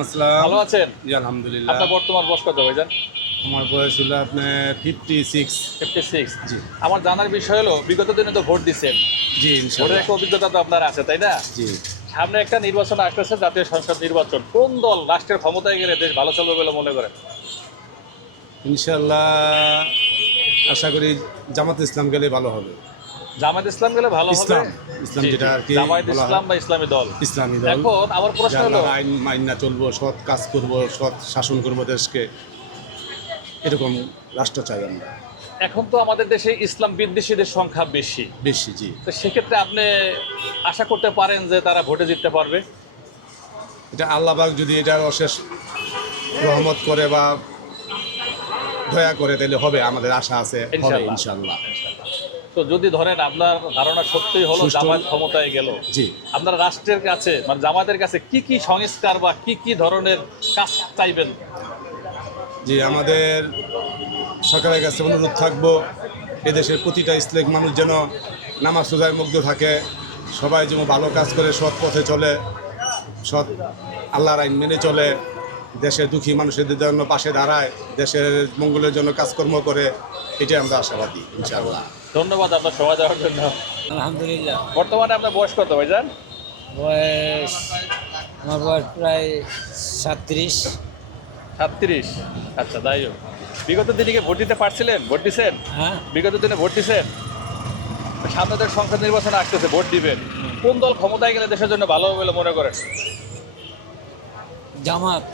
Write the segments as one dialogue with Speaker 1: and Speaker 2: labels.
Speaker 1: আসসালাম।
Speaker 2: ভালো আছেন?
Speaker 1: জি আলহামদুলিল্লাহ।
Speaker 2: আপনার বর্তমান বয়স কত ভাইজান?
Speaker 1: আমার বয়স হলো আপনার ফিফটি সিক্স
Speaker 2: ফিফটি সিক্স
Speaker 1: জি।
Speaker 2: আমার জানার বিষয় হলো বিগত দিনে তো ভোট দিচ্ছেন
Speaker 1: জি
Speaker 2: ভোটের একটা অভিজ্ঞতা তো আপনার আছে তাই না?
Speaker 1: জি।
Speaker 2: সামনে একটা নির্বাচন আসতেছে জাতীয় সংসদ নির্বাচন। কোন দল রাষ্ট্রের ক্ষমতায় গেলে দেশ ভালো চলবে বলে মনে করেন?
Speaker 1: ইনশাল্লাহ আশা করি জামাত ইসলাম গেলে ভালো হবে।
Speaker 2: জামায়াত ইসলাম গেলে ভালো
Speaker 1: ইসলাম, ইসলাম যেটা আর কি
Speaker 2: জামায়াত ইসলাম বা ইসলামী দল?
Speaker 1: ইসলামী দল।
Speaker 2: এখন আমার প্রশ্ন হলো
Speaker 1: আইন মাইনা চলবো সৎ কাজ করব সৎ শাসন করব দেশকে এরকম রাষ্ট্র চাই আমরা।
Speaker 2: এখন তো আমাদের দেশে ইসলাম বিদ্বেষীদের সংখ্যা বেশি।
Speaker 1: বেশি জি।
Speaker 2: তো সেক্ষেত্রে আপনি আশা করতে পারেন যে তারা ভোটে জিততে পারবে?
Speaker 1: এটা আল্লাহবাক যদি এটার অশেষ রহমত করে বা দয়া করে তাহলে হবে আমাদের আশা আছে
Speaker 2: ইনশাল্লাহ। তো যদি ধরেন আপনার ধারণা সত্যি হলো জামায়াত ক্ষমতায় গেল
Speaker 1: জি।
Speaker 2: আপনার রাষ্ট্রের কাছে মানে জামাতের কাছে কি কি সংস্কার বা কি কি ধরনের কাজ চাইবেন?
Speaker 1: যে আমাদের সরকারের কাছে অনুরোধ থাকব এদেশের প্রতিটা ইসলামিক মানুষ যেন নামাজ রোজায় মুগ্ধ থাকে সবাই যেন ভালো কাজ করে সৎ পথে চলে সৎ আল্লাহর আইন মেনে চলে দেশের দুঃখী মানুষের জন্য পাশে দাঁড়ায় দেশের মঙ্গলের জন্য কাজকর্ম করে এটাই আমরা আশাবাদী ইনশাআল্লাহ।
Speaker 2: ধন্যবাদ আপনার সময় দেওয়ার জন্য।
Speaker 3: আলহামদুলিল্লাহ।
Speaker 2: বর্তমানে আপনার বয়স কত ভাইজান?
Speaker 3: বয়স আমার বয়স প্রায় সাতত্রিশ।
Speaker 2: সাতত্রিশ। আচ্ছা তাই হোক। বিগত দিনে ভোট দিতে পারছিলেন? ভোট দিছেন?
Speaker 3: হ্যাঁ।
Speaker 2: বিগত দিনে ভোট দিছেন? সামনে তো সংসদ নির্বাচন আসতেছে ভোট দিবেন। কোন দল ক্ষমতায় গেলে দেশের জন্য ভালো হবে বলে মনে করেন?
Speaker 3: জামাত।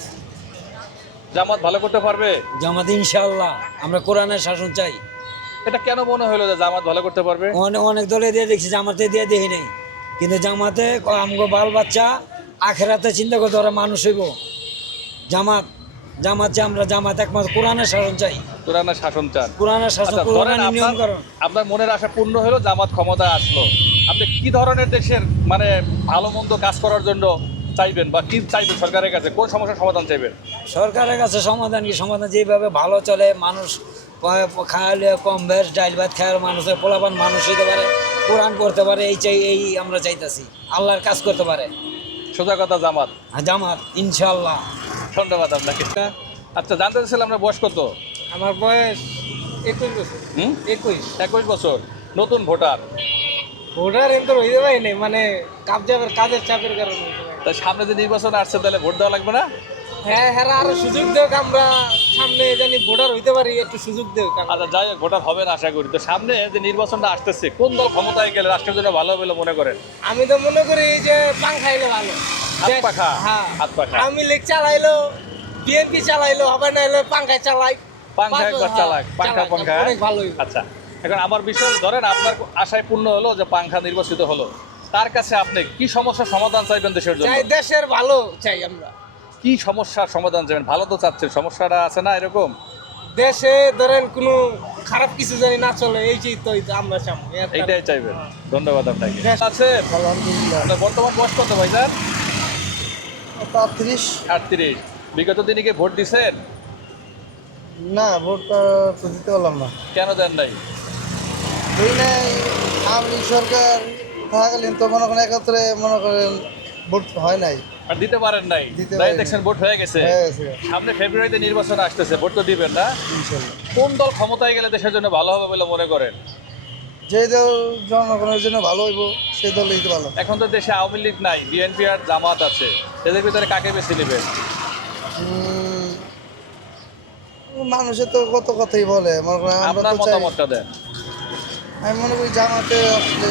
Speaker 2: জামাত ভালো করতে পারবে?
Speaker 3: জামাত ইনশাল্লাহ আমরা কোরআনের শাসন চাই।
Speaker 2: এটা কেন মনে হলো যে জামাত ভালো করতে পারবে?
Speaker 3: অনেক অনেক দলে দিয়ে দেখছি জামাতে দিয়ে দেখি নাই। কিন্তু জামাতে আমগো বাল বাচ্চা আখেরাতে চিন্তা করতে ওরা মানুষ হইব। জামাত জামাত যে আমরা জামাত একমাত্র কোরআনের শাসন চাই।
Speaker 2: কোরআনের শাসন চান।
Speaker 3: কোরআনের শাসন
Speaker 2: আচ্ছা ধরেন
Speaker 3: কোরআনের নিয়ম
Speaker 2: আপনার আপনার মনের আশা পূর্ণ হলো জামাত ক্ষমতা আসলো। আপনি কি ধরনের দেশের মানে ভালো মন্দ কাজ করার জন্য চাইবেন বা কি চাইবেন সরকারের কাছে? কোন সমস্যার সমাধান চাইবেন?
Speaker 3: সরকারের কাছে সমাধান কি? সমাধান যেভাবে ভালো চলে মানুষ খাওয়ালে কম বেশ ডাইল ভাত খাওয়ার মানুষের পোলাপান মানুষ হইতে পারে কোরআন করতে পারে এই চাই এই আমরা চাইতাছি। আল্লাহর কাজ করতে পারে।
Speaker 2: সোজা কথা জামাত।
Speaker 3: আর জামাত ইনশাল্লাহ
Speaker 2: ধন্যবাদ আপনাকে। আচ্ছা জানতে চাইছিলাম আপনার বয়স কত?
Speaker 4: আমার বয়স একুশ বছর।
Speaker 2: হুম?
Speaker 4: একুশ।
Speaker 2: একুশ বছর। নতুন ভোটার?
Speaker 4: ভোটার এমন হইতে পারি মানে কাবজাবের কাজের চাপের কারণে।
Speaker 2: তাই সামনে যে নির্বাচন আসছে তাহলে ভোট দেওয়া লাগবে না?
Speaker 4: হ্যাঁ হ্যাঁ আরও সুযোগ দেওক আমরা সামনে জানি ভোটার হইতে পারি একটু সুযোগ দেওক
Speaker 2: আচ্ছা যাই হোক ভোটার হবে না আশা করি। তো সামনে যে নির্বাচনটা আসতেছে কোন দল ক্ষমতায় গেলে রাষ্ট্রের জন্য ভালো হবে বলে মনে করেন?
Speaker 4: আমি তো মনে করি যে পাং খাইলে ভালো।
Speaker 2: হাত পাখা?
Speaker 4: হ্যাঁ।
Speaker 2: হাত পাখা।
Speaker 4: আমি চালাইলো বিএনপি চালাইলো হবে না পাঙ্খায় চালাই।
Speaker 2: পাংখা একবার
Speaker 4: হ্যাঁ,
Speaker 2: চালাক পাংখা পাংখা।
Speaker 4: অনেক ভালো
Speaker 2: আচ্ছা এখন আমার বিষয় ধরেন আপনার আশায় পূর্ণ হলো যে পাংখা নির্বাচিত হলো। তার কাছে আপনি কি সমস্যার সমাধান চাইবেন দেশের জন্য?
Speaker 4: চাই দেশের ভালো চাই আমরা।
Speaker 2: কি সমস্যার সমাধান চাইবেন? ভালো তো চাচ্ছেন সমস্যাটা আছে না এরকম?
Speaker 4: দেশে ধরেন কোনো খারাপ কিছু জানি না চলে এই যে তো আমরা চাই
Speaker 2: এইটাই চাইবেন। ধন্যবাদ আপনাকে। আছে?
Speaker 4: আলহামদুলিল্লাহ।
Speaker 2: বর্তমান বয়স কত ভাইজান?
Speaker 4: পাত্রিশ
Speaker 2: আটত্রিশ। বিগত দিনে কি ভোট দিছেন?
Speaker 4: না ভোটটা তো দিতে পারলাম না।
Speaker 2: কেন দেন নাই?
Speaker 4: এই নাই লীগ সরকার থাকাকালীন তো মনে করেন একাত্তরে মনে করেন ভোট হয় নাই।
Speaker 2: আর দিতে পারেন নাই। তাই। দেখছেন ভোট হয়ে গেছে। সামনে ফেব্রুয়ারিতে নির্বাচন আসতেছে ভোট তো দিবেন না। কোন দল ক্ষমতায় গেলে দেশের জন্য ভালো হবে বলে মনে করেন?
Speaker 4: যে দল জনগণের জন্য ভালো হইব সেই দল দিতে ভালো।
Speaker 2: এখন তো দেশে আওয়ামী লীগ নাই বিএনপি আর জামাত আছে। এদের ভিতরে কাকে বেছে নেবেন?
Speaker 4: মানুষে তো কত কথাই বলে। মনে করেন আমরা
Speaker 2: আপনার
Speaker 4: তো চাই
Speaker 2: মতামতটা দেন।
Speaker 4: আমি মনে করি জামাতে আসলে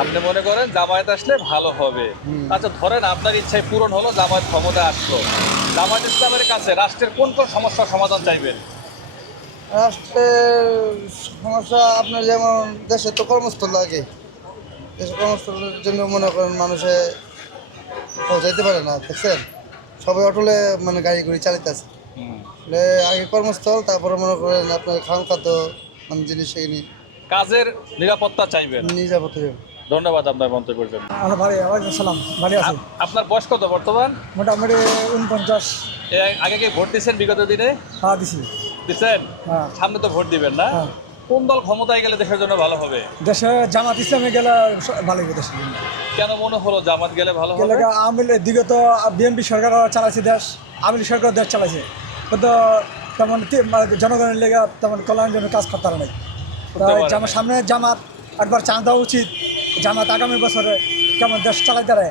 Speaker 2: আপনি মনে করেন জামায়াত আসলে ভালো হবে? আচ্ছা ধরেন আপনার ইচ্ছায় পূরণ হলো জামায়াত ক্ষমতা আসলো। জামায়াত ইসলামের কাছে রাষ্ট্রের কোন কোন সমস্যার সমাধান চাইবেন?
Speaker 4: রাষ্ট্রের সমস্যা আপনার যেমন দেশে তো কর্মস্থল লাগে। দেশে কর্মস্থলের জন্য মনে করেন মানুষে যাইতে পারে না দেখছেন? সবাই অটলে মানে গাড়ি গুড়ি চালিতেছে আগে কর্মস্থল তারপরে মনে করেন আপনার খাওয়া খাদ্য মানে জিনিস সেগুলি
Speaker 2: কাজের নিরাপত্তা চাইবেন?
Speaker 4: নিয়ে যাব
Speaker 2: ধন্যবাদ আপনার মন্তব্যের জন্য।
Speaker 5: ওয়ালাইকুম সালাম ভালো আছি
Speaker 2: আপনার বয়স কত বর্তমান?
Speaker 5: মোটামুটি উনপঞ্চাশ
Speaker 2: আগে কি ভোট দিচ্ছেন বিগত দিনে?
Speaker 5: হ্যাঁ দিছি।
Speaker 2: দিচ্ছেন
Speaker 5: হ্যাঁ।
Speaker 2: সামনে তো ভোট দিবেন না।
Speaker 5: হ্যাঁ।
Speaker 2: কোন দল ক্ষমতায় গেলে দেশের জন্য ভালো হবে?
Speaker 5: দেশে জামাত ইসলামে গেলে ভালো হবে দেশের জন্য।
Speaker 2: কেন মনে হলো জামাত গেলে ভালো হবে?
Speaker 5: আওয়ামী লীগ দিকে তো বিএনপি সরকার চালাইছে দেশ আওয়ামী সরকার দেশ চালাইছে। কিন্তু তেমন মানে জনগণের লেগে তেমন কল্যাণের জন্য কাজ করতে পারে নাই। জামাত সামনে জামাত একবার চাঁদ দেওয়া উচিত। জামাত আগামী বছরে কেমন দেশ চালাইতে পারে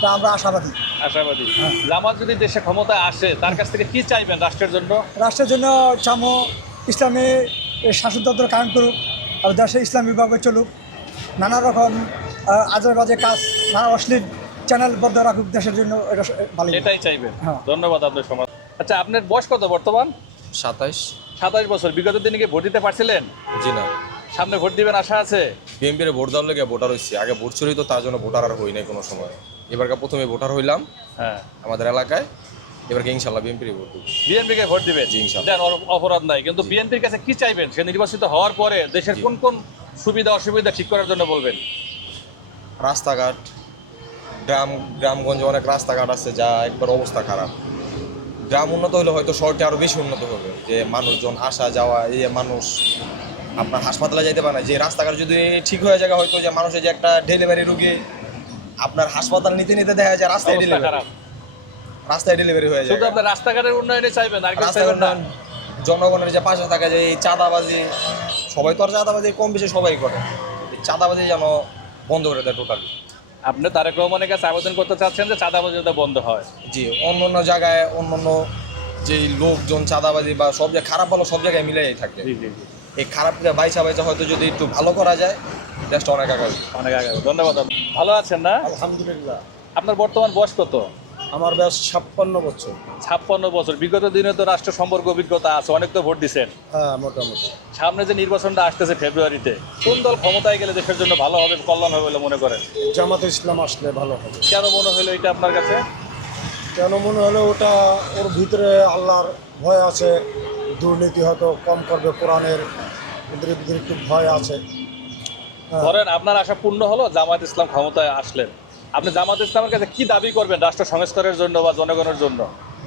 Speaker 5: তা আমরা আশাবাদী।
Speaker 2: আশাবাদী।
Speaker 5: হ্যাঁ।
Speaker 2: জামাত যদি দেশে ক্ষমতায় আসে তার কাছ থেকে কি চাইবেন রাষ্ট্রের জন্য?
Speaker 5: রাষ্ট্রের জন্য চামো ইসলামী শাসনতন্ত্র কায়েম করুক আর দেশে ইসলাম বিভাগে চলুক। নানা রকম আজের বাজে কাজ নানা অশ্লীল চ্যানেল বদ্ধ রাখুক দেশের জন্য এটা ভালো
Speaker 2: এটাই চাইবেন।
Speaker 5: হ্যাঁ।
Speaker 2: ধন্যবাদ আপনার সমাজ আচ্ছা আপনার বয়স কত বর্তমান?
Speaker 6: সাতাইশ।
Speaker 2: সাতাশ বছর বিগত দিনে কি ভোট দিতে পারছিলেন?
Speaker 6: জি না।
Speaker 2: সামনে ভোট দিবেন আশা আছে?
Speaker 6: বিএনপির ভোট দেওয়ার লেগে ভোটার হয়েছি আগে ভোট চুরি তো তার জন্য ভোটার আর হই নাই কোনো সময়। এবারকার প্রথমে ভোটার হইলাম
Speaker 2: হ্যাঁ।
Speaker 6: আমাদের এলাকায়। এবারকে ইনশাল্লাহ বিএনপির ভোট দেব।
Speaker 2: বিএনপি কে ভোট দিবেন
Speaker 6: জি, ইনশাআল্লাহ।
Speaker 2: দেন অপরাধ নাই। কিন্তু বিএনপির কাছে কি চাইবেন? সে নির্বাচিত হওয়ার পরে দেশের কোন কোন সুবিধা অসুবিধা ঠিক করার জন্য বলবেন?
Speaker 6: রাস্তাঘাট গ্রাম গ্রামগঞ্জে অনেক রাস্তাঘাট আছে যা একবার অবস্থা খারাপ। গ্রাম উন্নত হলে হয়তো শহরটি আরও বেশি উন্নত হবে। যে মানুষজন আসা যাওয়া এই যে মানুষ আপনার হাসপাতালে যাইতে পারে না যে রাস্তাঘাট যদি ঠিক হয়ে যায় হয়তো যে মানুষের যে একটা ডেলিভারি রুগী আপনার হাসপাতাল নিতে নিতে দেখা যায় রাস্তায় ডেলিভারি রাস্তায় ডেলিভারি হয়ে যায়।
Speaker 2: আপনার রাস্তাঘাটের উন্নয়নে চাইবেন আর
Speaker 6: রাস্তাঘাট উন্নয়ন, জনগণের যে পাশে থাকে যে এই চাঁদাবাজি সবাই তো আর চাঁদাবাজি কম বেশি সবাই করে। চাঁদাবাজি যেন বন্ধ করে দেয় টোটালি।
Speaker 2: আপনি তারেক রহমানের কাছে আবেদন করতে চাচ্ছেন যে চাঁদাবাজি যাতে বন্ধ হয়?
Speaker 6: জি অন্য অন্য জায়গায় অন্য অন্য যে লোকজন চাঁদাবাজি বা সব জায়গায় খারাপ ভালো সব জায়গায় মিলাই থাকে। এই খারাপ বাইসা বাইসা হয়তো যদি একটু ভালো করা যায় জাস্ট অনেক আগে
Speaker 2: অনেক আগে ধন্যবাদ ভালো আছেন না?
Speaker 7: আলহামদুলিল্লাহ।
Speaker 2: আপনার বর্তমান বয়স কত?
Speaker 7: আমার বয়স ছাপ্পান্ন বছর।
Speaker 2: ছাপ্পান্ন বছর। বিগত দিনে তো রাষ্ট্র সম্পর্ক অভিজ্ঞতা আছে অনেক তো ভোট দিচ্ছেন
Speaker 7: হ্যাঁ মোটামুটি।
Speaker 2: সামনে যে নির্বাচনটা আসতেছে ফেব্রুয়ারিতে কোন দল ক্ষমতায় গেলে দেশের জন্য ভালো হবে কল্যাণ হবে বলে মনে করেন?
Speaker 7: জামাত ইসলাম আসলে ভালো হবে।
Speaker 2: কেন মনে হলো এটা আপনার কাছে?
Speaker 7: কেন মনে হলো ওটা ওর ভিতরে আল্লাহর ভয় আছে দুর্নীতি হয়তো কম করবে কোরআনের ওদের ভিতরে একটু ভয় আছে। হ্যাঁ।
Speaker 2: ধরেন আপনার আশা পূর্ণ হলো জামাত ইসলাম ক্ষমতায় আসলেন? আপনি জামাত ইসলামের কাছে কি দাবি করবেন রাষ্ট্র সংস্কারের জন্য বা জনগণের জন্য?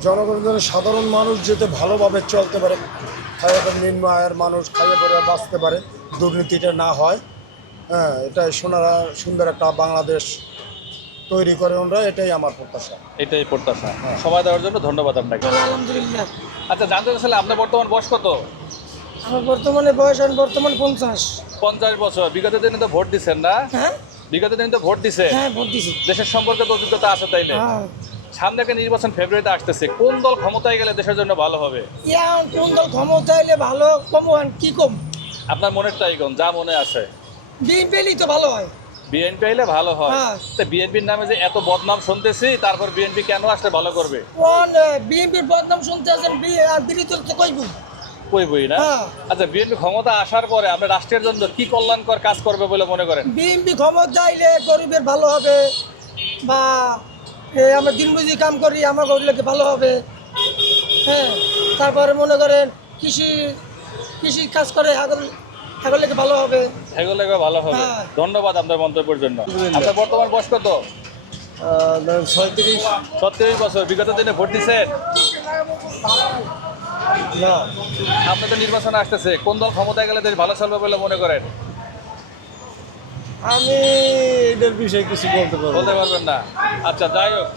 Speaker 7: জনগণের জন্য সাধারণ মানুষ যাতে ভালোভাবে চলতে পারে খাইয়ে নিম্ন আয়ের মানুষ খাইয়ে পরে বাঁচতে পারে দুর্নীতিটা না হয়। হ্যাঁ এটাই সোনারা সুন্দর একটা বাংলাদেশ তৈরি করে ওরা এটাই আমার প্রত্যাশা।
Speaker 2: এটাই প্রত্যাশা। সময় দেওয়ার জন্য ধন্যবাদ আপনাকে।
Speaker 8: আলহামদুলিল্লাহ।
Speaker 2: আচ্ছা জানতে চাইছিলাম আপনার বর্তমান বয়স কত?
Speaker 8: আমার বর্তমানে বয়স এখন বর্তমান পঞ্চাশ।
Speaker 2: পঞ্চাশ বছর। বিগত দিনে তো ভোট দিচ্ছেন না।
Speaker 8: হ্যাঁ?
Speaker 2: বিগত দিনে তো ভোট দিছে।
Speaker 8: হ্যাঁ ভোট দিছি।
Speaker 2: দেশের সম্পর্কে তো অভিজ্ঞতা আছে তাইলে
Speaker 8: হ্যাঁ।
Speaker 2: সামনে একটা নির্বাচন ফেব্রুয়ারিতে আসতেছে। কোন দল ক্ষমতায় গেলে দেশের জন্য ভালো হবে?
Speaker 8: কোন দল ক্ষমতা এলে ভালো কম কি কম?
Speaker 2: আপনার মনের টাইগন যা মনে আছে।
Speaker 8: বিএনপি এলেই তো ভালো হয়।
Speaker 2: বিএনপি এলে ভালো হয়।
Speaker 8: হ্যাঁ।
Speaker 2: তো বিএনপির নামে যে এত বদনাম শুনতেছি তারপর বিএনপি কেন আসলে ভালো করবে?
Speaker 8: কোন বিএনপির বদনাম শুনতে আর বিরোধী তো কইব।
Speaker 2: কই বই না?
Speaker 8: হ্যাঁ।
Speaker 2: আচ্ছা বিএনপি ক্ষমতা আসার পরে আমরা রাষ্ট্রের জন্য কি কল্যাণকর কাজ করবে বলে মনে করেন?
Speaker 8: বিএনপি ক্ষমতা আইলে গরিবের ভালো হবে বা এ, আমরা দিনমজুরি কাম করি আমার গরিবকে ভালো হবে। হ্যাঁ তারপরে মনে করেন কৃষি কৃষি কাজ করে আগল আগলেকে ভালো হবে।
Speaker 2: এগুলো ভালো হবে।
Speaker 8: হ্যাঁ।
Speaker 2: ধন্যবাদ আপনার মন্তব্যের জন্য। আপনার বর্তমান বয়স কত?
Speaker 7: ছয়ত্রিশ।
Speaker 2: ছত্রিশ বছর। বিগত দিনে ভোট দিচ্ছেন
Speaker 7: না।
Speaker 2: আপনি তো নির্বাচন আসতেছে। কোন দল ক্ষমতায় গেলে দেশ ভালো চলবে বলে মনে করেন?
Speaker 7: আমি এদের বিষয়ে কিছু বলতে পারব
Speaker 2: বলতে পারবেন না। আচ্ছা যাই হোক।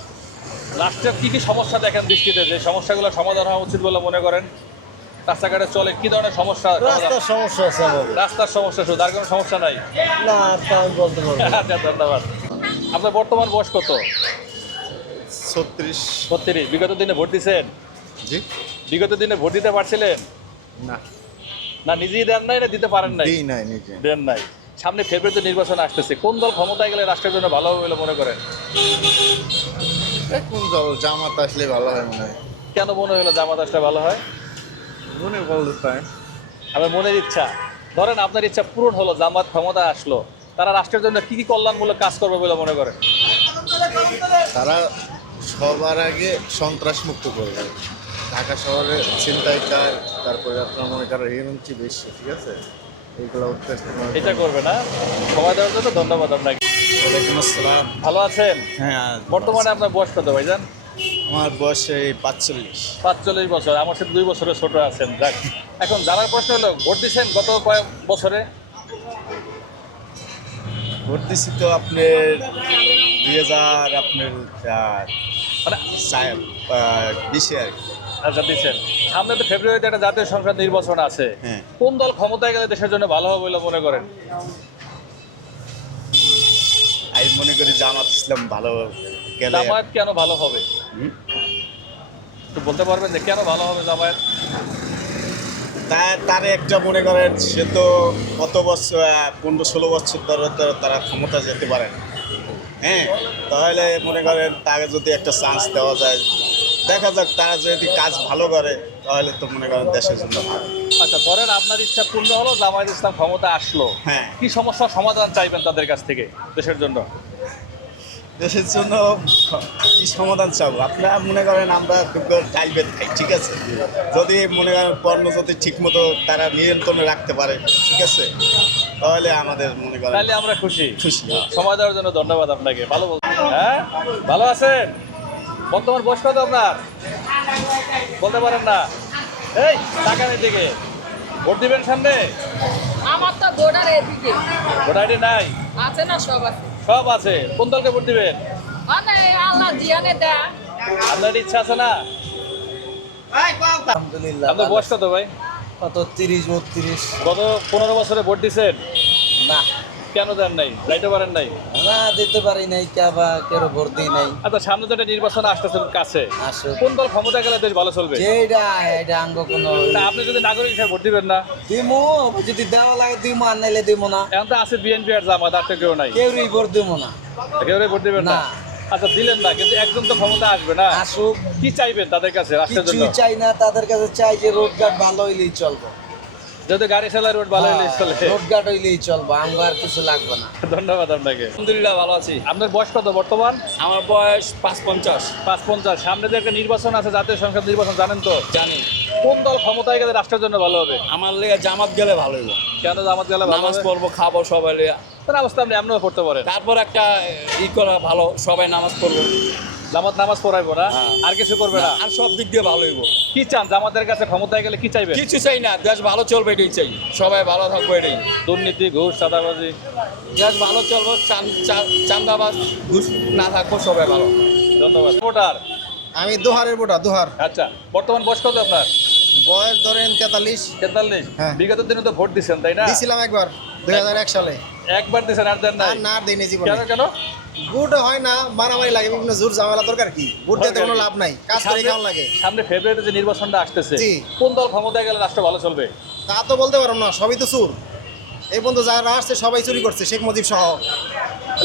Speaker 2: রাষ্ট্রের কি কি সমস্যা দেখেন দৃষ্টিতে? যে সমস্যাগুলো সমাধান হওয়া উচিত বলে মনে করেন? রাস্তাঘাটে চলে কি ধরনের সমস্যা
Speaker 7: রাস্তার সমস্যা আছে
Speaker 2: রাস্তার সমস্যা শুধু আর কোনো সমস্যা নাই?
Speaker 7: না তা আমি বলতে পারব
Speaker 2: আচ্ছা ধন্যবাদ। আপনার বর্তমান বয়স কত?
Speaker 9: ছত্রিশ।
Speaker 2: বত্রিশ বিগত দিনে ভোট দিচ্ছেন
Speaker 9: জি।
Speaker 2: বিগত দিনে ভোট দিতে পারছিলেন?
Speaker 9: না।
Speaker 2: না নিজেই দেন নাই না দিতে পারেন নাই?
Speaker 9: দিই নাই নিজে।
Speaker 2: দেন নাই। সামনে ফেব্রুয়ারিতে নির্বাচন আসতেছে। কোন দল ক্ষমতায় গেলে রাষ্ট্রের জন্য ভালো হবে বলে মনে করেন?
Speaker 9: কোন দল? জামাত আসলে ভালো হয় মনে হয়।
Speaker 2: কেন মনে হলো জামাত আসলে ভালো হয়?
Speaker 9: মনে বলতে পারে
Speaker 2: আমার মনের ইচ্ছা। ধরেন আপনার ইচ্ছা পূরণ হলো জামাত ক্ষমতা আসলো। তারা রাষ্ট্রের জন্য কি কি কল্যাণমূলক কাজ করবে বলে মনে করেন?
Speaker 9: তারা সবার আগে সন্ত্রাস মুক্ত করবে। ঢাকা শহরে ছিনতাইকার তারপরে আপনার মনে করেন হিরুঞ্চি বেশি ঠিক আছে? এইগুলো উঠতে
Speaker 2: এটা করবে না? সময় দেওয়ার জন্য ধন্যবাদ আপনাকে।
Speaker 9: ওয়ালাইকুম আসসালাম।
Speaker 2: ভালো আছেন?
Speaker 9: হ্যাঁ
Speaker 2: বর্তমানে আপনার বয়স কত ভাইজান?
Speaker 9: আমার বয়স এই পাঁচচল্লিশ।
Speaker 2: পাঁচচল্লিশ বছর আমার সাথে দুই বছরের ছোট আছেন যাক। এখন জানার প্রশ্ন হলো ভোট দিচ্ছেন গত কয়েক বছরে?
Speaker 9: ভোট দিচ্ছি তো আপনার দুই হাজার আপনার
Speaker 2: মানে
Speaker 9: বিশে আর কি।
Speaker 2: আচ্ছা দিচ্ছেন সামনে তো ফেব্রুয়ারিতে একটা জাতীয় সংসদ নির্বাচন আছে।
Speaker 9: হ্যাঁ।
Speaker 2: কোন দল ক্ষমতায় গেলে দেশের জন্য ভালো হবে বলে মনে করেন?
Speaker 9: আমি মনে করি জামাত ইসলাম ভালো গেলে
Speaker 2: জামায়াত কেন ভালো হবে? একটু বলতে পারবেন যে কেন ভালো হবে জামায়াত?
Speaker 9: তার তার একটা মনে করেন সে তো কত বছর পনেরো ষোলো বছর ধরে তো তারা ক্ষমতা যেতে পারে হ্যাঁ তাহলে মনে করেন তাকে যদি একটা চান্স দেওয়া যায় দেখা যাক তারা যদি কাজ ভালো করে তাহলে তো মনে করেন দেশের জন্য ভালো।
Speaker 2: আচ্ছা ধরেন আপনার ইচ্ছা পূর্ণ হলো জামায়াত ইসলাম ক্ষমতা আসলো।
Speaker 9: হ্যাঁ।
Speaker 2: কি সমস্যার সমাধান চাইবেন তাদের কাছ থেকে দেশের জন্য?
Speaker 9: দেশের জন্য কি সমাধান চাবো? আপনারা মনে করেন আমরা বেদ খাই ঠিক আছে? যদি মনে করেন পণ্য যদি ঠিক মতো তারা নিয়ন্ত্রণে রাখতে পারে ঠিক আছে? তাহলে আমাদের মনে করেন
Speaker 2: তাহলে আমরা খুশি।
Speaker 9: খুশি।
Speaker 2: সময় দেওয়ার জন্য ধন্যবাদ আপনাকে। ভালো বলছেন হ্যাঁ? ভালো আছেন? বর্তমান বয়স কত আপনার? বলতে পারেন না। এই টাকা নেই দিকে ভোট দিবেন সামনে?
Speaker 10: আমার তো ভোটার এদিকে।
Speaker 2: ভোট আইডি নাই?
Speaker 10: আছে না সব আছে।
Speaker 2: সব আছে। কোন দলকে ভোট দিবেন?
Speaker 10: মানে আল্লাহ জিয়ানে দেয়।
Speaker 2: আপনার ইচ্ছা আছে না?
Speaker 11: আলহামদুলিল্লাহ
Speaker 2: আপনার বয়স কত ভাই?
Speaker 11: কত তিরিশ বত্রিশ।
Speaker 2: গত পনেরো বছরে ভোট দিছেন।
Speaker 11: না
Speaker 2: কেন দেন নাই? যাইতে পারেন নাই?
Speaker 11: না দিতে পারি নাই কে বা কেউ ভোট দিই নাই।
Speaker 2: আচ্ছা সামনে তো একটা নির্বাচন আসতেছে কাছে।
Speaker 11: আসুক।
Speaker 2: কোন দল ক্ষমতা গেলে দেশ ভালো চলবে?
Speaker 11: যেটা এটা আঙ্গ কোনো
Speaker 2: তা আপনি যদি নাগরিক হিসেবে ভোট দিবেন না?
Speaker 11: দিমু যদি দেওয়া লাগে দিমু আর নাইলে দিমু না।
Speaker 2: এখন তো আছে বিএনপি আর জামাত আর তো কেউ নাই।
Speaker 11: কেউই ভোট দিমু না।
Speaker 2: কেউ ভোট দিবেন না। আচ্ছা দিলেন না কিন্তু একজন তো ক্ষমতা আসবে না।
Speaker 11: আসুক।
Speaker 2: কি চাইবেন তাদের কাছে রাষ্ট্রের জন্য?
Speaker 11: চাই না তাদের কাছে চাই যে রোডঘাট ভালো হইলেই চলবো।
Speaker 2: যদি গাড়ি চালায় রোড ভালো হলে চলে।
Speaker 11: রোডঘাট হইলেই চলবো আমার আর কিছু লাগবে না।
Speaker 2: ধন্যবাদ আপনাকে।
Speaker 12: আলহামদুলিল্লাহ ভালো আছি।
Speaker 2: আপনার বয়স কত বর্তমান?
Speaker 12: আমার বয়স পাঁচ পঞ্চাশ
Speaker 2: পাঁচ পঞ্চাশ সামনে যে একটা নির্বাচন আছে জাতীয় সংসদ নির্বাচন জানেন তো?
Speaker 12: জানি।
Speaker 2: কোন দল ক্ষমতায় গেলে রাষ্ট্রের জন্য ভালো হবে?
Speaker 12: আমার লেগে জামাত গেলে ভালো হইব।
Speaker 2: কেন জামাত গেলে ভালো
Speaker 12: নামাজ পড়ব খাব সবাই লেগে।
Speaker 2: তার অবস্থা আপনি এমনও পড়তে পারেন।
Speaker 12: তারপর একটা ই করা ভালো সবাই নামাজ পড়ব।
Speaker 2: জামাত নামাজ পড়াইবো না
Speaker 12: হ্যাঁ।
Speaker 2: আর কিছু করবে না।
Speaker 12: আর সব দিক দিয়ে ভালো হইব।
Speaker 2: কি চান? জামাতের কাছে ক্ষমতায় গেলে কি চাইবেন?
Speaker 12: কিছু চাই না দেশ ভালো চলবে এটাই চাই। সবাই ভালো থাকব এটাই।
Speaker 2: দুর্নীতি ঘুষ চাঁদাবাজি।
Speaker 12: দেশ ভালো চলবো চান্দাবাজ ঘুষ না থাকব সবাই ভালো।
Speaker 2: ধন্যবাদ। ভোটার?
Speaker 11: আমি দোহারের বোটা দোহার।
Speaker 2: আচ্ছা বর্তমান বয়স কত আপনার?
Speaker 11: বয়স ধরেন তেতাল্লিশ।
Speaker 2: তেতাল্লিশ?
Speaker 11: হ্যাঁ।
Speaker 2: বিগত দিনে তো ভোট দিচ্ছেন তাই না?
Speaker 11: দিছিলাম একবার দুই হাজার এক সালে।
Speaker 2: একবার দিচ্ছেন আর দেন
Speaker 11: না আর দিইনি জীবনে।
Speaker 2: কেন কেন?
Speaker 11: বুট হয় না মারামারি লাগে বিভিন্ন জোর ঝামেলা দরকার কি? বুট দিতে কোনো লাভ নাই কাজ করে কেমন লাগে।
Speaker 2: সামনে ফেব্রুয়ারিতে যে নির্বাচনটা আসতেছে কোন দল ক্ষমতায় গেলে রাষ্ট্র ভালো চলবে?
Speaker 11: তা তো বলতে পারব না সবই তো চুর। এই পর্যন্ত যারা আসছে সবাই চুরি করছে শেখ মুজিব সহ।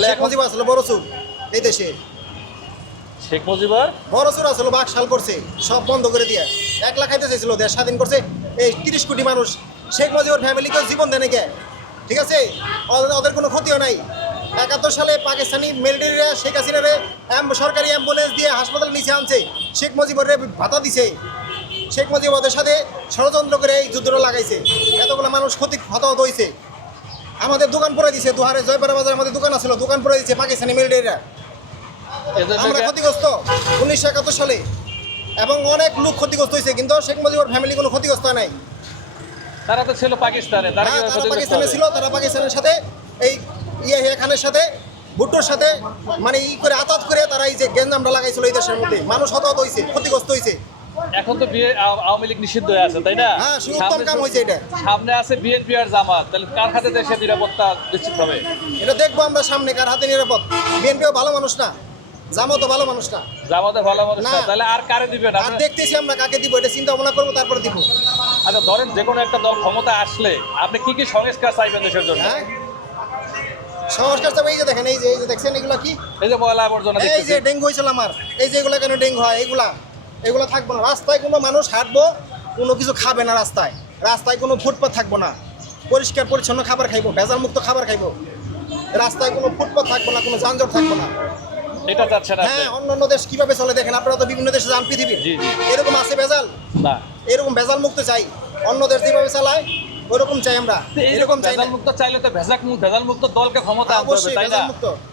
Speaker 11: শেখ মুজিব আসলে বড় চুর এই দেশে।
Speaker 2: শেখ মুজিবর?
Speaker 11: বড় চুর আসলে বাক সাল করছে সব বন্ধ করে দিয়ে। এক লাখ খাইতে চাইছিল দেশ স্বাধীন করছে এই তিরিশ কোটি মানুষ। শেখ মুজিবর ফ্যামিলিকে জীবন দেয় নাকি ঠিক আছে? ওদের কোনো ক্ষতিও নাই। একাত্তর সালে পাকিস্তানি মিলিটারিরা শেখ হাসিনারে সরকারি অ্যাম্বুলেন্স দিয়ে হাসপাতাল নিচে আনছে। শেখ মুজিবরে ভাতা দিছে। শেখ মুজিব ওদের সাথে ষড়যন্ত্র করে এই যুদ্ধটা লাগাইছে। এতগুলো মানুষ ক্ষতি হতাহত হয়েছে আমাদের দোকান পরে দিছে দুহারে জয়পাড়া বাজারে আমাদের দোকান আছিল দোকান পরে দিছে পাকিস্তানি মিলিটারিরা। আমরা ক্ষতিগ্রস্ত। উনিশশো একাত্তর সালে। এবং অনেক লোক ক্ষতিগ্রস্ত হয়েছে কিন্তু শেখ মুজিবুর ফ্যামিলি কোনো ক্ষতিগ্রস্ত নাই।
Speaker 2: তারা তো ছিল পাকিস্তানে তারা
Speaker 11: হ্যাঁ, পাকিস্তানে ছিল তারা পাকিস্তানের সাথে এই ইয়ে খানের সাথে ভুট্টোর সাথে মানে ই করে আতাত করে তারা এই যে গেঞ্জামটা লাগাইছিল এই দেশের মধ্যে। মানুষ হতাহত হয়েছে ক্ষতিগ্রস্ত হয়েছে
Speaker 2: এখন তো বিয়ে আওয়ামী লীগ নিষিদ্ধ হয়ে আছে তাই না?
Speaker 11: হ্যাঁ, কাম হয়েছে এটা।
Speaker 2: সামনে আছে বিএনপি আর জামাত তাহলে কার হাতে দেশের নিরাপত্তা নিশ্চিত হবে
Speaker 11: এটা দেখব আমরা সামনে কার হাতে নিরাপদ। বিএনপিও ভালো মানুষ না জামাতও ভালো মানুষ না।
Speaker 2: জামাতে ভালো মানুষ না
Speaker 11: না।
Speaker 2: তাহলে আর কারে দিবেন
Speaker 11: আর
Speaker 2: আপনি?
Speaker 11: দেখতেছি আমরা কাকে দিব এটা চিন্তা ভাবনা করব তারপরে দিব।
Speaker 2: আচ্ছা ধরেন যে কোনো একটা দল ক্ষমতা আসলে আপনি কি কি সংস্কার চাইবেন দেশের জন্য?
Speaker 11: হ্যাঁ? সংস্কার চাপ এই যে দেখেন এই যে এই যে দেখছেন এগুলো কি?
Speaker 2: এই যে ময়লা আবর্জনা
Speaker 11: এই যে ডেঙ্গু হয়েছিল আমার। এই যে এগুলো কেন ডেঙ্গু হয়? এগুলা এগুলো থাকব না। রাস্তায় কোনো মানুষ হাঁটবো কোনো কিছু খাবে না রাস্তায়। রাস্তায় কোনো ফুটপাথ থাকব না। পরিষ্কার পরিচ্ছন্ন খাবার খাইবো ভেজাল মুক্ত খাবার খাইবো। রাস্তায় কোনো ফুটপাথ থাকব না কোনো যানজট থাকব না।
Speaker 2: এটা চাচ্ছেন আপনি
Speaker 11: হ্যাঁ অন্য অন্য দেশ কীভাবে চলে দেখেন? আপনারা তো বিভিন্ন দেশে যান পৃথিবীর। এরকম আছে ভেজাল।
Speaker 2: না।
Speaker 11: এরকম ভেজাল মুক্ত চাই। অন্য দেশ যেভাবে চালায় ওরকম চাই আমরা।
Speaker 2: এরকম ভেজাল মুক্ত চাইলে তো ভেজাল মুক্ত ভেজাল মুক্ত দলকে ক্ষমতা আনতে হবে তাই না।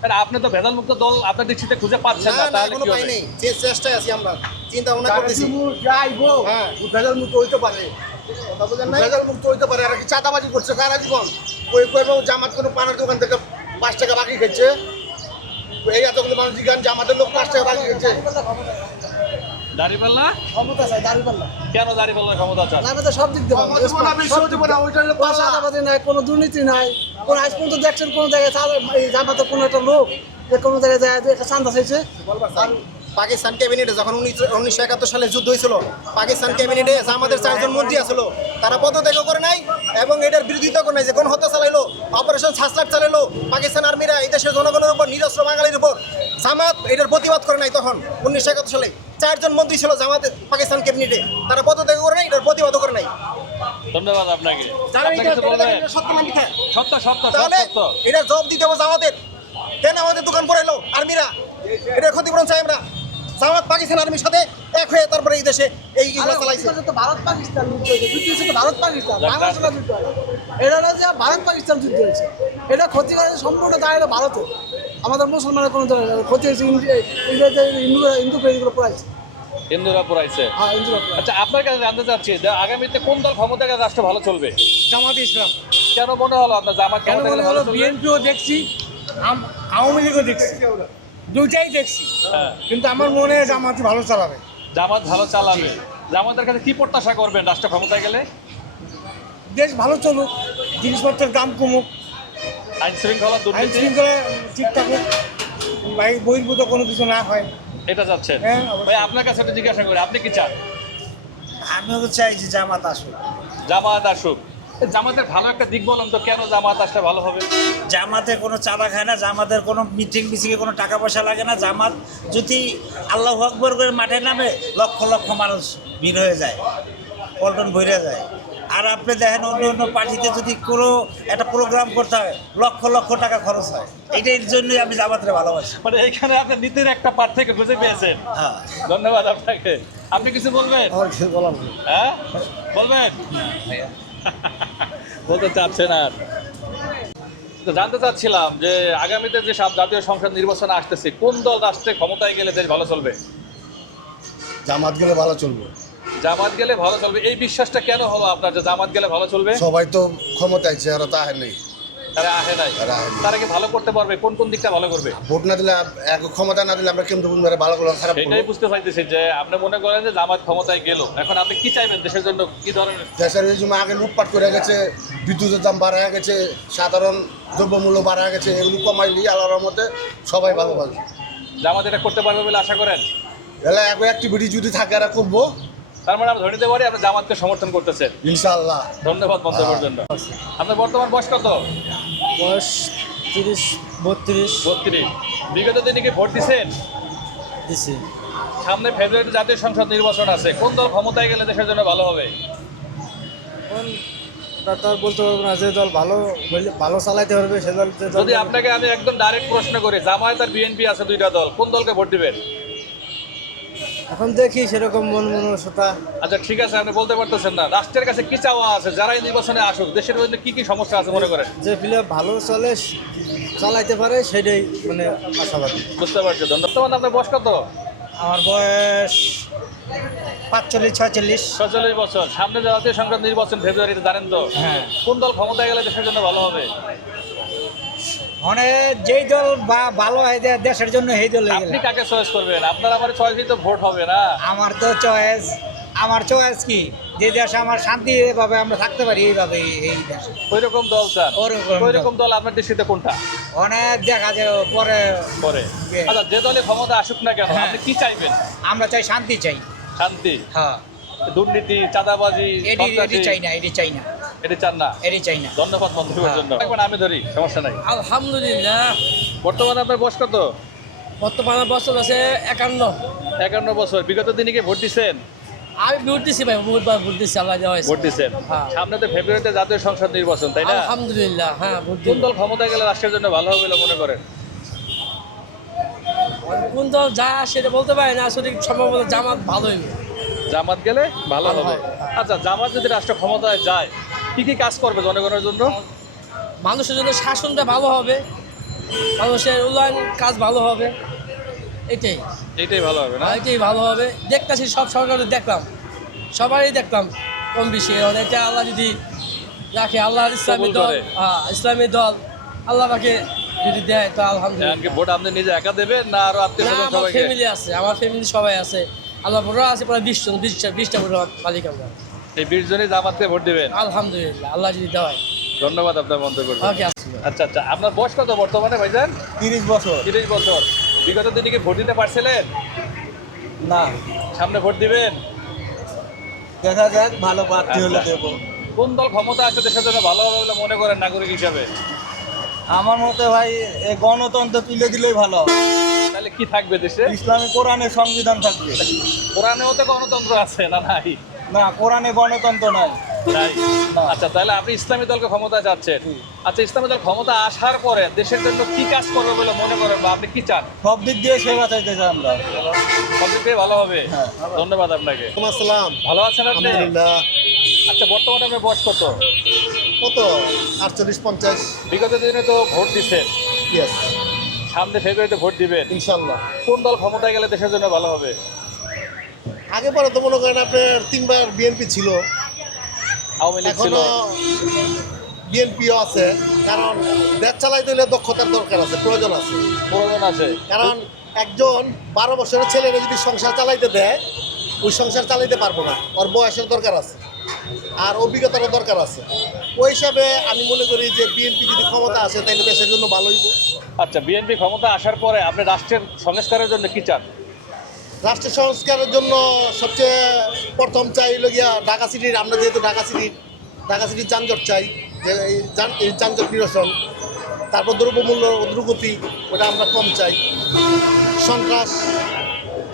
Speaker 2: তাহলে আপনি তো ভেজাল মুক্ত দল আপনার দৃষ্টিতে খুঁজে পাচ্ছেন
Speaker 11: না
Speaker 2: না
Speaker 11: না
Speaker 2: তাহলে কি হবে?
Speaker 11: যে চেষ্টায় আছি আমরা চিন্তা ভাবনা করতেছি।
Speaker 13: যাইবো
Speaker 11: হ্যাঁ।
Speaker 13: ভেজাল মুক্ত হইতে পারে।
Speaker 11: কথা বলেন নাই?
Speaker 13: ভেজাল মুক্ত হইতে পারে আর কি চাঁদাবাজি করছে কারা জীবন ওই কইবে জামাত কোনো পানের দোকান থেকে পাঁচ টাকা বাকি খেচ্ছে এই এতগুলো মানুষ জিজ্ঞান জামাতের লোক পাঁচ টাকা বাকি খেচ্ছে
Speaker 2: দাঁড়িপাল্লা?
Speaker 14: ক্ষমতা চাই দাঁড়িয়ে
Speaker 2: কেন দাঁড়িপাল্লার ক্ষমতা
Speaker 14: আমি তো সব দিক দিয়ে নাই দুর্নীতি নাই। কোনো আজ পর্যন্ত দেখছেন কোনো জায়গায় জামাতে কোনো একটা লোক যে কোনো জায়গায় যায় একটা চান্দা চাইছে।
Speaker 11: পাকিস্তান ক্যাবিনেটে যখন উনিশশো একাত্তর সালে যুদ্ধ হয়েছিল পাকিস্তান ক্যাবিনেটে আমাদের চারজন মন্ত্রী আসছিল তারা পদত্যাগ করে নাই এবং এটার বিরোধিতা করে নাই যে কোন হত্যা চালাইলো অপারেশন ছাসলাট চালাইলো। পাকিস্তান আর্মিরা এই দেশের জনগণের উপর নিরস্ত্র বাঙালির উপর জামাত এটার প্রতিবাদ করে নাই তখন উনিশশো একাত্তর সালে। চারজন মন্ত্রী ছিল জামাত পাকিস্তান ক্যাবিনেটে তারা পদত্যাগ করে নাই এটার প্রতিবাদও করে নাই।
Speaker 2: ধন্যবাদ আপনাকে।
Speaker 11: এটা সত্য
Speaker 2: সত্য সত্য
Speaker 11: এটা জবাব দিতে হবে জামাতের। কেন আমাদের দোকান পড়াইলো আর্মিরা। এটা ক্ষতিপূরণ চাই আমরা। জামাত পাকিস্তান আর্মির সাথে এক হয়ে তারপরে এই দেশে এই ইগুলো চালাইছে।
Speaker 14: ভারত পাকিস্তান যুদ্ধ হয়েছে ভারত পাকিস্তান বাংলাদেশ যুদ্ধ হয় এটা যে ভারত পাকিস্তান যুদ্ধ হয়েছে। এটা ক্ষতি করেছে সম্পূর্ণ দায় হলো ভারতের। আমাদের মুসলমানের কোনো ধরনের ক্ষতি হয়েছে ইন্ডিয়া ইন্ডিয়াতে হিন্দু পেজগুলো পড়াইছে।
Speaker 2: হিন্দুরা পুরাইছে
Speaker 14: হ্যাঁ হিন্দুরা পড়াইছে।
Speaker 2: আচ্ছা আপনার কাছে জানতে চাচ্ছি যে আগামীতে কোন দল ক্ষমতা গেলে রাষ্ট্র ভালো চলবে?
Speaker 12: জামাত ইসলাম।
Speaker 2: কেন মনে হলো আপনার জামাত
Speaker 12: কেন
Speaker 2: গেলে
Speaker 12: মনে
Speaker 2: ভালো
Speaker 12: হলো বিএনপিও দেখছি আওয়ামী লীগও দেখছি দুইটাই দেখছি।
Speaker 2: হ্যাঁ।
Speaker 12: কিন্তু আমার মনে হয় জামাতই ভালো চালাবে।
Speaker 2: জামাত ভালো চালাবে। জামাতের কাছে কি প্রত্যাশা করবেন রাষ্ট্র ক্ষমতায় গেলে?
Speaker 12: দেশ ভালো চলুক জিনিসপত্রের দাম কমুক
Speaker 2: আইন শৃঙ্খলা
Speaker 12: আইন
Speaker 2: দুর্নীতি
Speaker 12: শৃঙ্খলা ঠিক থাকুক বাই বহির্ভূত কোনো কিছু না হয়।
Speaker 2: এটা যাচ্ছেন।
Speaker 12: হ্যাঁ, অবশ্যই।
Speaker 2: ভাই আপনার কাছে একটা জিজ্ঞাসা করি আপনি কি চান?
Speaker 15: আমিও তো চাই যে জামাত আসুক।
Speaker 2: জামাত আসুক। এ জামাতের ভালো একটা দিক বলুন তো কেন জামাত আসলে ভালো হবে?
Speaker 15: জামাতে কোনো চাঁদা খায় না জামাতের কোনো মিটিং মিছিংয়ে কোনো টাকা পয়সা লাগে না। জামাত যদি আল্লাহ আকবর করে মাঠে নামে লক্ষ লক্ষ মানুষ ভিড় হয়ে যায় পল্টন ভরে যায়। আর আপনি দেখেন অন্য অন্য পার্টিতে যদি কোনো একটা প্রোগ্রাম করতে হয় লক্ষ লক্ষ টাকা খরচ হয়। এইটার জন্যই আমি জামাতরে ভালোবাসি।
Speaker 2: মানে এইখানে আপনি নীতির একটা পাঠ থেকে খুঁজে পেয়েছেন।
Speaker 15: হ্যাঁ
Speaker 2: ধন্যবাদ আপনাকে। আপনি কিছু বলবেন? হ্যাঁ? বলবেন? বলতে চাচ্ছেন আর। তো জানতে চাচ্ছিলাম যে আগামীতে যে সব জাতীয় সংসদ নির্বাচন আসতেছে কোন দল রাষ্ট্রে ক্ষমতায় গেলে দেশ ভালো চলবে?
Speaker 13: জামাত গেলে ভালো চলবে।
Speaker 2: জামাত গেলে ভালো চলবে। এই বিশ্বাসটা কেন হলো আপনার যে জামাত গেলে ভালো চলবে?
Speaker 13: সবাই তো ক্ষমতায় আছে আর তা নেই।
Speaker 2: তারা আহে নাই।
Speaker 13: তারা আহে নাই।
Speaker 2: তারা কি ভালো করতে পারবে? কোন কোন দিকটা ভালো করবে?
Speaker 13: ভোট না দিলে এক ক্ষমতা না দিলে আমরা কেমন বুঝব ভালো করলাম খারাপ করব।
Speaker 2: সেটাই বুঝতে চাইতেছি যে আপনি মনে করেন যে জামাত ক্ষমতায় গেল। এখন আপনি কি চাইবেন দেশের জন্য? কি ধরনের?
Speaker 13: দেশের এই আগে লুটপাট করে গেছে বিদ্যুতের দাম বাড়া গেছে সাধারণ দ্রব্যমূল্য বাড়া গেছে এগুলো কমাই কমাইলি আল্লাহর মধ্যে সবাই ভালো ভালো
Speaker 2: জামাত এটা করতে পারবে বলে আশা করেন?
Speaker 13: এলা এক অ্যাক্টিভিটি যদি থাকে আর করব।
Speaker 2: তার মানে আমরা ধরে নিতে পারি আপনি জামাতকে সমর্থন করতেছেন।
Speaker 13: ইনশাআল্লাহ।
Speaker 2: ধন্যবাদ মন্তব্যের জন্য। আপনার বর্তমান বয়স কত?
Speaker 12: বয়স তিরিশ বত্রিশ।
Speaker 2: বত্রিশ। বিগত দিনে কি ভোট দিচ্ছেন
Speaker 12: দিছি।
Speaker 2: সামনে ফেব্রুয়ারিতে জাতীয় সংসদ নির্বাচন আছে। কোন দল ক্ষমতায় গেলে দেশের জন্য ভালো হবে?
Speaker 12: এখন তার বলতে পারব না যে দল ভালো ভালো চালাইতে পারবে সে দল
Speaker 2: যদি আপনাকে আমি একদম ডাইরেক্ট প্রশ্ন করি জামায়াত আর বিএনপি আছে দুইটা দল কোন দলকে ভোট দিবেন?
Speaker 12: এখন দেখি সেরকম মন মনসতা।
Speaker 2: আচ্ছা ঠিক আছে আপনি বলতে পারতেছেন না। রাষ্ট্রের কাছে কি চাওয়া আছে? যারা এই নির্বাচনে আসুক দেশের মধ্যে কি কি সমস্যা আছে মনে করেন?
Speaker 12: যে ফিলে ভালো চলে চালাইতে পারে সেটাই মানে আশাবাদী।
Speaker 2: বুঝতে পারছি ধন্যবাদ। বর্তমানে আপনার বয়স কত?
Speaker 15: আমার বয়স পাঁচচল্লিশ ছয়চল্লিশ।
Speaker 2: ছচল্লিশ বছর। সামনে জাতীয় সংসদ নির্বাচন ফেব্রুয়ারিতে জানেন তো?
Speaker 15: হ্যাঁ।
Speaker 2: কোন দল ক্ষমতায় গেলে দেশের জন্য ভালো হবে?
Speaker 15: মানে যেই দল বা ভালো হয় দেশের জন্য সেই দল
Speaker 2: আপনি। কাকে চয়েস করবেন? আপনার আমার চয়েসই তো ভোট হবে না।
Speaker 15: আমার তো চয়েস আমার চয়েস কি? যে দেশে আমার শান্তি ভাবে আমরা থাকতে পারি এইভাবে এই দেশে।
Speaker 2: ওই রকম দল চান
Speaker 15: ওরকম
Speaker 2: ওই
Speaker 15: দল।
Speaker 2: রকম দল আপনার দৃষ্টিতে কোনটা?
Speaker 15: অনেক দেখা যায় পরে
Speaker 2: পরে। আচ্ছা যে দলে ক্ষমতা আসুক না কেন
Speaker 15: হ্যাঁ।
Speaker 2: আপনি কি চাইবেন?
Speaker 15: আমরা চাই শান্তি চাই।
Speaker 2: শান্তি?
Speaker 15: হ্যাঁ।
Speaker 2: দুর্নীতি চাঁদাবাজি
Speaker 15: এটি চাই না এটি চাই না।
Speaker 2: এটি চান না?
Speaker 15: এটি চাই না।
Speaker 2: ধন্যবাদ মন্তব্যের
Speaker 15: হ্যাঁ।
Speaker 2: জন্য এখন আমি ধরি সমস্যা নাই।
Speaker 12: আলহামদুলিল্লাহ।
Speaker 2: বর্তমানে আপনার বয়স কত?
Speaker 12: বর্তমানে বছর আছে একান্ন।
Speaker 2: একান্ন বছর। বিগত দিনে কি ভোট দিচ্ছেন
Speaker 12: আমি ভোট দিছি ভাই বহুতবার ভোট দিছি আল্লাহ দেওয়া
Speaker 2: ভোট দিচ্ছেন
Speaker 12: হ্যাঁ।
Speaker 2: সামনে তো ফেব্রুয়ারিতে জাতীয় সংসদ নির্বাচন তাই না?
Speaker 12: আলহামদুলিল্লাহ হ্যাঁ ভোট
Speaker 2: কোন দল ক্ষমতায় গেলে রাষ্ট্রের জন্য ভালো হবে বলে মনে করেন?
Speaker 12: কোন দল যা সেটা বলতে পারি না আসলে সম্ভবত জামাত ভালো হইবে।
Speaker 2: জামাত গেলে ভালো হবে।
Speaker 12: হবে।
Speaker 2: আচ্ছা জামাত যদি রাষ্ট্র ক্ষমতায় যায় কি কি কাজ করবে জনগণের জন্য?
Speaker 12: মানুষের জন্য শাসনটা ভালো হবে মানুষের উন্নয়ন কাজ ভালো হবে এটাই।
Speaker 2: এইটাই ভালো হবে না?
Speaker 12: এটাই ভালো হবে। দেখতেছি সব সরকারের দেখলাম সবারই দেখলাম কম বেশি। এটা আল্লাহ যদি রাখে আল্লাহ ইসলামী দল। হ্যাঁ ইসলামী দল আল্লাহ পাকে যদি দেয় তো আলহামদুলিল্লাহ।
Speaker 2: ভোট আপনি নিজে একা দেবেন না আরও আত্মীয়
Speaker 12: আমার ফ্যামিলি আছে আমার ফ্যামিলি সবাই আছে। আল্লাহ ভোটরা আছে প্রায় বিশ জন বিশটা বিশটা ভোটের মালিক আমরা।
Speaker 2: এই বিশ জনই জামাতকে ভোট দিবেন?
Speaker 12: আলহামদুলিল্লাহ আল্লাহ যদি দেওয়ায়।
Speaker 2: ধন্যবাদ আপনার মন্তব্য করবেন।
Speaker 12: ওকে
Speaker 2: আচ্ছা আচ্ছা আপনার বয়স কত বর্তমানে ভাইজান?
Speaker 13: তিরিশ বছর।
Speaker 2: তিরিশ বছর। বিগত দিনে কি ভোট দিতে পারছিলেন?
Speaker 13: না।
Speaker 2: সামনে ভোট দিবেন?
Speaker 13: দেখা যাক ভালো প্রার্থী
Speaker 2: হলে
Speaker 13: দেবো।
Speaker 2: কোন দল ক্ষমতা আছে দেশের জন্য ভালো হবে বলে মনে করেন নাগরিক হিসাবে?
Speaker 13: আমার মতে ভাই এই গণতন্ত্র তুলে দিলেই ভালো।
Speaker 2: তাহলে কি থাকবে দেশে?
Speaker 13: ইসলামী কোরআনের সংবিধান থাকবে।
Speaker 2: কোরআনেও তো গণতন্ত্র আছে না নাই
Speaker 13: না কোরআনে গণতন্ত্র
Speaker 2: আচ্ছা তাহলে আপনি ইসলামী দলকে ক্ষমতা চাচ্ছেন। আচ্ছা ইসলামী দল ক্ষমতা আসার পরে দেশের জন্য কি কাজ করবে বলে মনে করেন বা আপনি কি চান?
Speaker 13: সব দিক দিয়ে সেবা চাইতে চাই আমরা।
Speaker 2: সবদিকে ভালো হবে। ধন্যবাদ আপনাকে।
Speaker 13: আসসালাম।
Speaker 2: ভালো আছেন আপনি? আচ্ছা বর্তমানে আপনার বয়স কত?
Speaker 13: কত? আটচল্লিশ পঞ্চাশ।
Speaker 2: বিগত দিনে তো ভোট দিচ্ছেন সামনে ফেব্রুয়ারিতে ভোট দিবেন।
Speaker 13: ইনশাল্লাহ
Speaker 2: কোন দল ক্ষমতায় গেলে দেশের জন্য ভালো হবে?
Speaker 13: আগে পরে তো মনে করেন আপনার তিনবার বিএনপি ছিল।
Speaker 2: আওয়ামী লীগ ছিল।
Speaker 13: এখনও বিএনপিও আছে কারণ দেশ চালাইতে হলে দক্ষতার দরকার আছে প্রয়োজন আছে।
Speaker 2: প্রয়োজন আছে।
Speaker 13: কারণ একজন বারো বছরের ছেলেরা যদি সংসার চালাইতে দেয় ওই সংসার চালাইতে পারব না। ওর বয়সের দরকার আছে আর অভিজ্ঞতারও দরকার আছে। ওই হিসাবে আমি মনে করি যে বিএনপি যদি ক্ষমতা আসে তাহলে দেশের জন্য ভালো হইব।
Speaker 2: আচ্ছা বিএনপি ক্ষমতা আসার পরে আপনি রাষ্ট্রের সংস্কারের জন্য কি চান?
Speaker 13: রাষ্ট্র সংস্কারের জন্য সবচেয়ে প্রথম চাই হলো গিয়া ঢাকা সিটির আমরা যেহেতু ঢাকা সিটির ঢাকা সিটির যানজট চাই যে এই যান- এই যানজট নিরসন তারপর দ্রব্যমূল্য অগ্রগতি ওটা আমরা কম চাই। সন্ত্রাস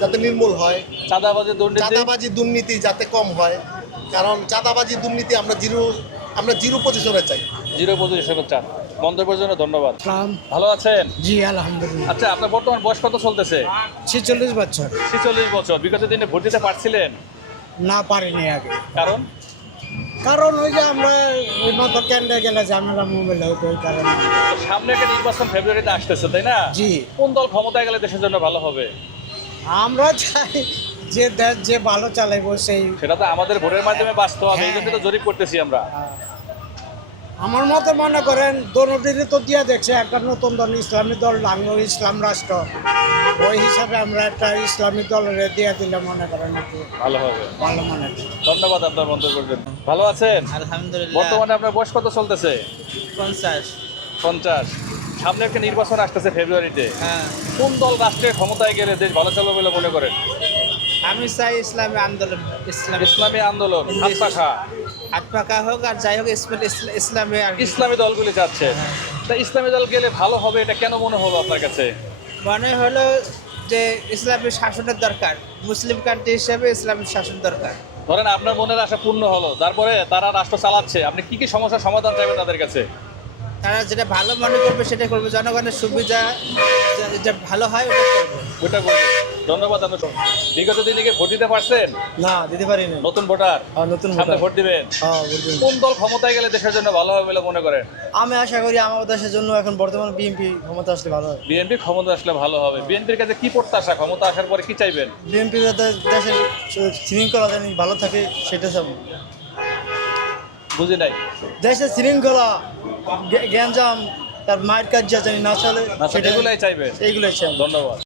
Speaker 13: যাতে নির্মূল হয়।
Speaker 2: চাঁদাবাজি
Speaker 13: চাঁদাবাজি দুর্নীতি যাতে কম হয়। কারণ চাঁদাবাজি দুর্নীতি আমরা জিরো আমরা জিরো পজিশনে চাই।
Speaker 2: জিরো পজিশনে চান মন্তব্যের জন্য ধন্যবাদ। ভালো আছেন?
Speaker 5: জি আলহামদুলিল্লাহ।
Speaker 2: আচ্ছা আপনার বর্তমান বয়স কত চলতেছে?
Speaker 5: ছেচল্লিশ বছর।
Speaker 2: ছেচল্লিশ বছর। বিগত দিনে ভোট দিতে পারছিলেন?
Speaker 5: না পারিনি আগে।
Speaker 2: কারণ?
Speaker 5: কারণ ওই যে আমরা ওই মতো কেন্দ্রে গেলে ঝামেলা মোবাইল হতো ওই কারণে।
Speaker 2: সামনে একটা নির্বাচন ফেব্রুয়ারিতে আসতেছে তাই না?
Speaker 5: জি।
Speaker 2: কোন দল ক্ষমতায় গেলে দেশের জন্য ভালো হবে?
Speaker 5: আমরা চাই যে দেশ যে ভালো চালাইবো সেই
Speaker 2: সেটা তো আমাদের ভোটের মাধ্যমে বাঁচতে হবে এই জন্য তো জরিপ করতেছি আমরা।
Speaker 5: আমার মতে মনে করেন দোনোটিরই তো দিয়ে দেখছে একটা নতুন দল ইসলামী দল লাগল ইসলাম রাষ্ট্র। ওই হিসাবে আমরা একটা ইসলামী দলের দিয়ে দিলে মনে করেন একটু
Speaker 2: ভালো হবে।
Speaker 5: ভালো মনে করি
Speaker 2: ধন্যবাদ আপনার মন্তব্যের জন্য ভালো আছেন?
Speaker 16: আলহামদুলিল্লাহ।
Speaker 2: বর্তমানে আপনার বয়স কত চলতেছে?
Speaker 16: পঞ্চাশ।
Speaker 2: পঞ্চাশ। সামনে একটা নির্বাচন আসতেছে ফেব্রুয়ারিতে।
Speaker 16: হ্যাঁ।
Speaker 2: কোন দল রাষ্ট্রের ক্ষমতায় গেলে দেশ ভালো চলবে বলে মনে করেন?
Speaker 16: আমি চাই ইসলামী আন্দোলন। ইসলাম
Speaker 2: ইসলামী আন্দোলন হাত পাখা।
Speaker 16: হাত পাকা হোক আর যাই হোক ইসলাম- আর।
Speaker 2: ইসলামী দলগুলি যাচ্ছে। তা ইসলামী দল গেলে ভালো হবে এটা কেন মনে হলো আপনার কাছে?
Speaker 16: মনে হলো যে ইসলামের শাসনের দরকার। মুসলিম কান্ট্রি হিসেবে ইসলামের শাসন দরকার।
Speaker 2: ধরেন আপনার মনের আশা পূর্ণ হলো তারপরে তারা রাষ্ট্র চালাচ্ছে। আপনি কি কি সমস্যার সমাধান চাইবেন তাদের কাছে?
Speaker 16: তারা যেটা ভালো মনে করবে সেটা করবে। জনগণের সুবিধা যা- যেটা ভালো হয় ওটা করবে।
Speaker 2: ওইটা বলব ধন্যবাদ আপনার বিগত দিনে কি ভোট দিতে পারছেন?
Speaker 13: না দিতে পারিনি।
Speaker 2: নতুন ভোটার?
Speaker 13: নতুন
Speaker 2: সামনে ভোট দিবেন?
Speaker 13: হ্যাঁ,
Speaker 2: কোন দল ক্ষমতায় গেলে দেশের জন্য ভালো হবে বলে মনে করেন?
Speaker 13: আমি আশা করি আমার দেশের জন্য এখন বর্তমান বিএনপি ক্ষমতা আসলে ভালো হয়
Speaker 2: বিএনপি ক্ষমতা আসলে ভালো হবে। বিএনপির কাছে কি প্রত্যাশা? ক্ষমতা আসার পরে কি চাইবেন?
Speaker 13: বিএনপি দেশের শৃঙ্খলা ভালো থাকে সেটা সব
Speaker 2: বুঝি নাই?
Speaker 13: দেশে শৃঙ্খলা গ্যাঞ্জাম তার মায়ের কাজ যা জানি না চলে
Speaker 2: সেগুলাই চাইবেন
Speaker 13: এইগুলোই চাই
Speaker 2: ধন্যবাদ।